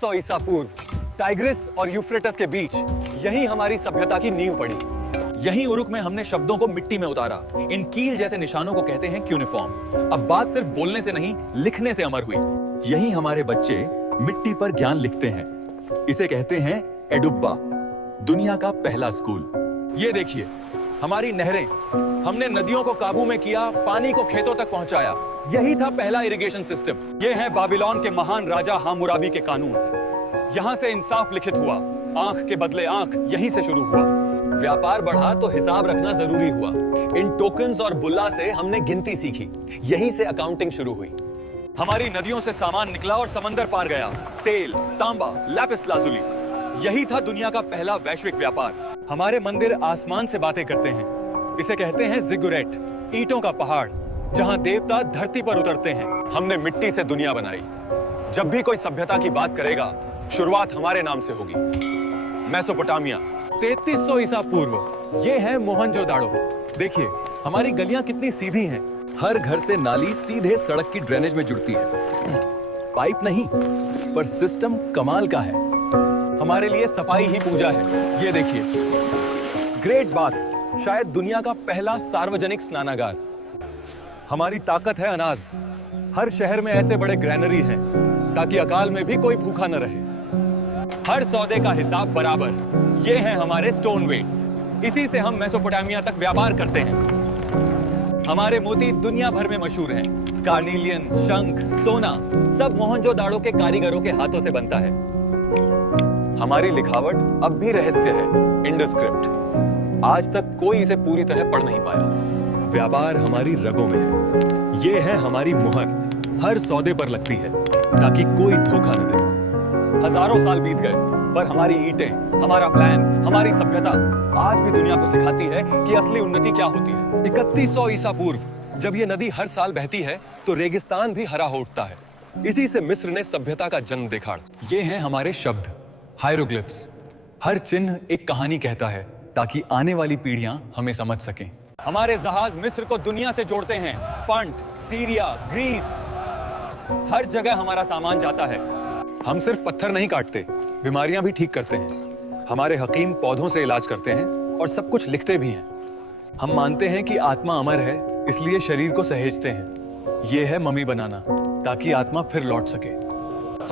100 ईसा पूर्व टाइग्रिस और यूफ्रेटस के बीच यही हमारी सभ्यता की नींव पड़ी। यही उरुक में हमने शब्दों को मिट्टी में उतारा। इन कील जैसे निशानों को कहते हैं क्यूनिफॉर्म। अब बात सिर्फ बोलने से नहीं, लिखने से अमर हुई। यही हमारे बच्चे मिट्टी पर ज्ञान लिखते हैं। इसे कहते हैं एडुब्बा, दुनिया का पहला स्कूल। ये देखिए हमारी नहरें, हमने नदियों को काबू में किया, पानी को खेतों तक पहुंचाया। यही था पहला इरिगेशन सिस्टम। ये है बाबिलोन के महान राजा हामुराबी के कानून। यहां से इंसाफ लिखित हुआ। आंख के बदले आंख यहीं से शुरू हुआ। व्यापार बढ़ा तो हिसाब रखना जरूरी हुआ। इन टोकन्स और बुल्ला से हमने गिनती सीखी। यहीं से अकाउंटिंग शुरू हुई। हमारी नदियों से सामान निकला और समंदर पार गया। तेल, तांबा, लैपिस लाजुली, यही था दुनिया का पहला वैश्विक व्यापार। हमारे मंदिर आसमान से बातें करते हैं। इसे कहते हैं जिगुरेट, ईंटों का पहाड़, जहां देवता धरती पर उतरते हैं। हमने मिट्टी से दुनिया बनाई। जब भी कोई सभ्यता की बात करेगा, शुरुआत हमारे नाम से होगी। मेसोपोटामिया, 3300 ईसा पूर्व। ये है मोहनजोदाड़ो। देखिए हमारी गलियां कितनी सीधी हैं। हर घर से नाली सीधे सड़क की ड्रेनेज में जुड़ती है। पाइप नहीं, पर सिस्टम कमाल का है। हमारे लिए सफाई ही पूजा है। ये देखिए, ग्रेट बाथ, शायद दुनिया का पहला सार्वजनिक स्नानागार। हमारी ताकत है अनाज। हर शहर में ऐसे बड़े ग्रैनरी हैं ताकि अकाल में भी कोई भूखा न रहे। हर सौदे का हिसाब बराबर। ये हैं हमारे स्टोन वेट्स। इसी से हम मेसोपोटामिया तक व्यापार करते हैं। हमारे मोती दुनिया भर में मशहूर हैं। कार्निलियन, शंख, सोना, सब मोहनजोदाड़ो के कारीगरों के हाथों से बनता है। हमारी लिखावट अब भी रहस्य है। इंडस स्क्रिप्ट, आज तक कोई इसे पूरी तरह पढ़ नहीं पाया। व्यापार हमारी रगों में है। ये है हमारी मुहर, हर सौदे पर लगती है ताकि कोई धोखा न दे। हजारों साल बीत गए, पर हमारी ईंटें, हमारा प्लान, हमारी सभ्यता आज भी दुनिया को सिखाती है कि असली उन्नति क्या होती है। 3100 ईसा पूर्व जब ये नदी हर साल बहती है तो रेगिस्तान भी हरा हो उठता है। इसी से मिस्र ने सभ्यता का जन्म देखा। ये हैं हमारे शब्द, हायरोग्लिफ्स। हर चिन्ह एक कहानी कहता है ताकि आने वाली पीढ़ियां हमें समझ सकें। हमारे जहाज मिस्र को दुनिया से जोड़ते हैं। पंट, सीरिया, ग्रीस, हर जगह हमारा सामान जाता है। हम सिर्फ पत्थर नहीं काटते, बीमारियां भी ठीक करते हैं। हमारे हकीम पौधों से इलाज करते हैं और सब कुछ लिखते भी हैं। हम मानते हैं कि आत्मा अमर है, इसलिए शरीर को सहेजते हैं। यह है मम्मी बनाना, ताकि आत्मा फिर लौट सके।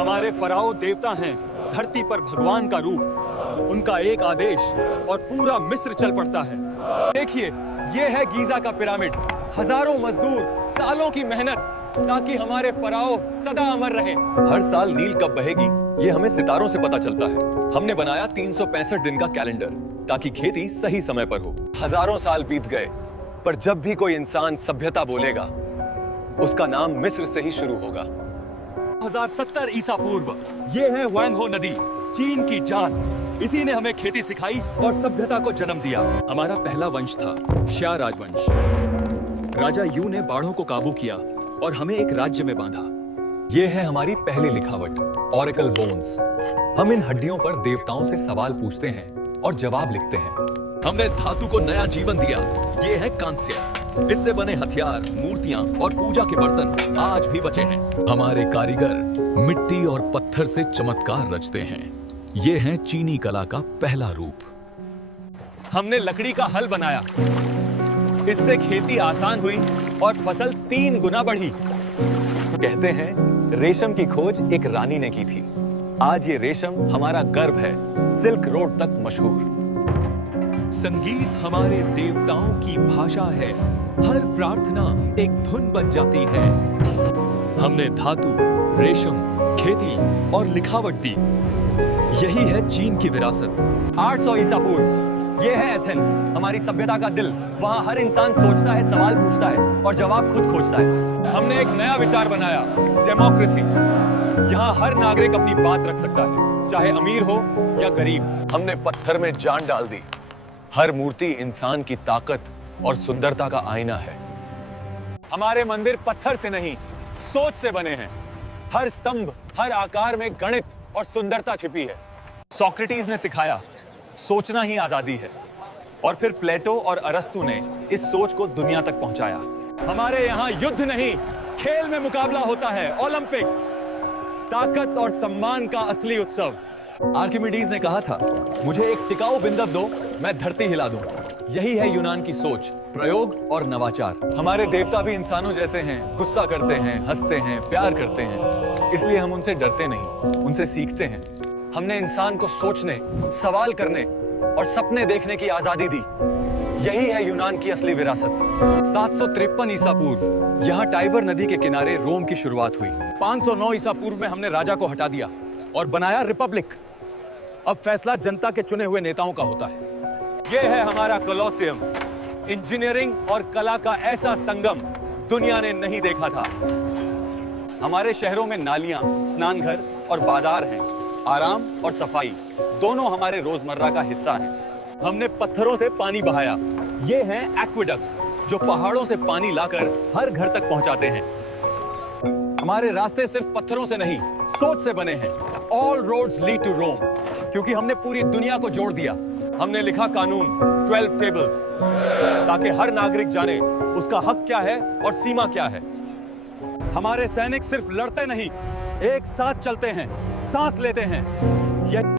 हमारे फराओ देवता हैं, धरती पर भगवान का रूप। उनका एक आदेश और पूरा मिस्र चल पड़ता है। देखिए, यह है गीजा का पिरामिड। हजारों मजदूर, सालों की मेहनत, ताकि हमारे फराओ सदा अमर रहे। हर साल नील कब बहेगी, ये हमें सितारों से पता चलता है। हमने बनाया 365 दिन का कैलेंडर ताकि खेती सही समय पर हो। हजारों साल बीत गए, पर जब भी कोई इंसान सभ्यता बोलेगा, उसका नाम मिस्र से ही शुरू होगा। 1070 ईसा पूर्व, ये है वांगहो नदी, चीन की जान। इसी ने हमें खेती सिखाई और सभ्यता को जन्म दिया। हमारा पहला वंश था श्या राजवंश। राजा यू ने बाढ़ों को काबू किया और हमें एक राज्य में बांधा। ये है हमारी पहली लिखावट, ऑरेकल बोन्स। हम इन हड्डियों पर देवताओं से सवाल पूछते हैं और जवाब लिखते हैं। हमने धातु को नया जीवन दिया। ये है कांस्य। इससे बने हथियार, मूर्तियां और पूजा के बर्तन आज भी बचे हैं। हमारे कारीगर मिट्टी और पत्थर से चमत्कार रचते हैं। ये है चीनी कला का पहला रूप। हमने लकड़ी का हल बनाया। इससे खेती आसान हुई और फसल 3 गुना बढ़ी। कहते हैं रेशम की खोज एक रानी ने की थी। आज ये रेशम हमारा गर्व है, सिल्क रोड तक मशहूर। संगीत हमारे देवताओं की भाषा है। हर प्रार्थना एक धुन बन जाती है। हमने धातु, रेशम, खेती और लिखावट दी। यही है चीन की विरासत। 800 ईसा पूर्व, ये है एथेंस, हमारी सभ्यता का दिल। वहाँ हर इंसान सोचता है, सवाल पूछता है और जवाब खुद खोजता है। हमने एक नया विचार बनाया, डेमोक्रेसी। यहाँ हर नागरिक अपनी बात रख सकता है, चाहे अमीर हो या गरीब। हमने पत्थर में जान डाल दी। हर मूर्ति इंसान की ताकत और सुंदरता का आईना है। हमारे मंदिर पत्थर से नहीं, सोच से बने हैं। हर स्तंभ, हर आकार में गणित और सुंदरता छिपी है। सोक्रेटिस ने सिखाया, सोचना ही आजादी है। और फिर प्लेटो और अरस्तु ने इस सोच को दुनिया तक पहुंचाया। हमारे यहाँ युद्ध नहीं, खेल में मुकाबला होता है, ओलंपिक्स। ताकत और सम्मान का असली उत्सव। आर्किमिडीज ने कहा था, मुझे एक टिकाऊ बिंदु दो, मैं धरती हिला दूं। यही है यूनान की सोच, प्रयोग और नवाचार। हमारे देवता भी इंसानों जैसे हैं, गुस्सा करते हैं, हंसते हैं, प्यार करते हैं। इसलिए हम उनसे डरते नहीं, उनसे सीखते हैं। हमने इंसान को सोचने, सवाल करने और सपने देखने की आजादी दी। यही है यूनान की असली विरासत। 753 ईसा पूर्व यहाँ टाइबर नदी के किनारे रोम की शुरुआत हुई। 509 ईसा पूर्व में हमने राजा को हटा दिया और बनाया रिपब्लिक। अब फैसला जनता के चुने हुए नेताओं का होता है। यह है हमारा कोलोसियम, इंजीनियरिंग और कला का ऐसा संगम दुनिया ने नहीं देखा था। हमारे शहरों में नालियां, स्नानघर और बाजार हैं। आराम और सफाई दोनों हमारे रोजमर्रा का हिस्सा हैं। हमने पत्थरों से पानी बहाया। ये हैं एक्वेडक्ट्स, जो पहाड़ों से पानी लाकर हर घर तक पहुंचाते हैं। हमारे रास्ते सिर्फ पत्थरों से नहीं, सोच से बने हैं। All roads lead to Rome, क्योंकि हमने पूरी दुनिया को जोड़ दिया। हमने लिखा कानून 12 टेबल्स, ताकि हर नागरिक जाने उसका हक क्या है और सीमा क्या है। हमारे सैनिक सिर्फ लड़ते नहीं, एक साथ चलते हैं, सांस लेते हैं।